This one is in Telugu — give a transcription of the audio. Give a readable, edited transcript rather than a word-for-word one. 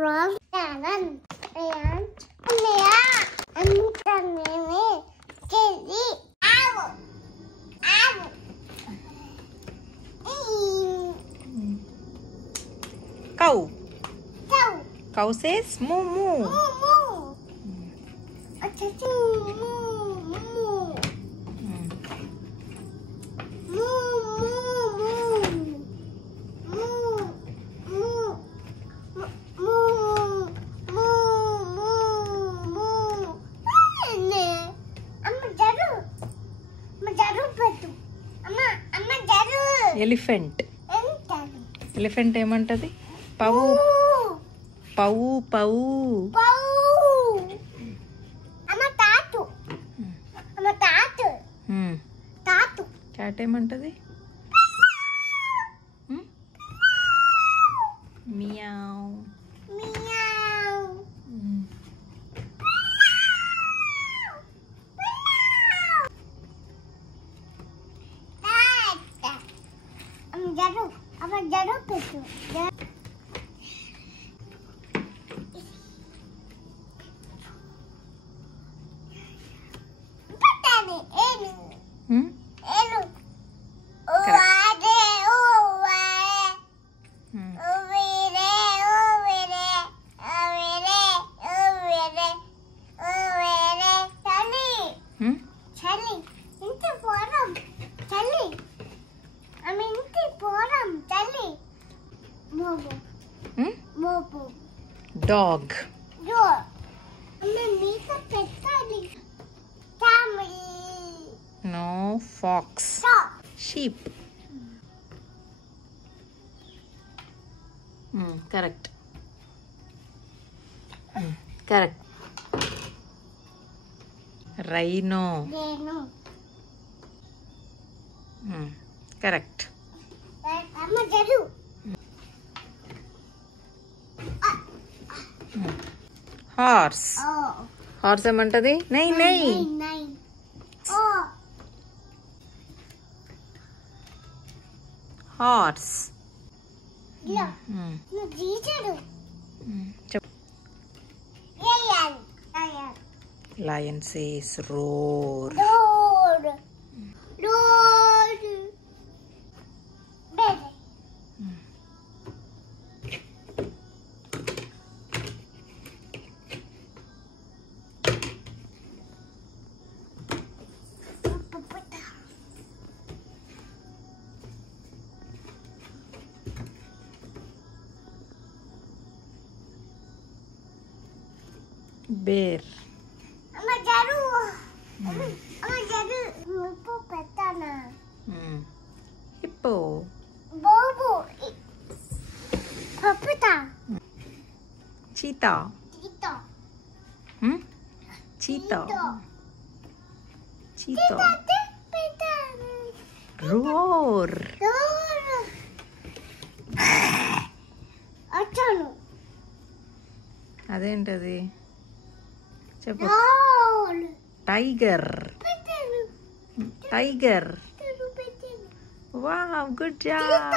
from Sharon and Mia and Tanene Kelly. Ow! Ow! Cow. Cow. Cow says moo moo. Moo moo. Achoo moo moo. Elephant. Elephant ఏమంటది? పవు పవు పవు. క్యాట్ ఏమంటది? Meow. Dog. No. Fox. Sheep. Correct. Correct. Rhino. Correct. Horse. Horse ఏమంటది? Neigh neigh. Horse. Lion says roar. Bear. Hippo. Cheetah. Cheetah. Cheetah. Roar. అదేంటది? చెప్పు. Tiger. Tiger. Wow, good job.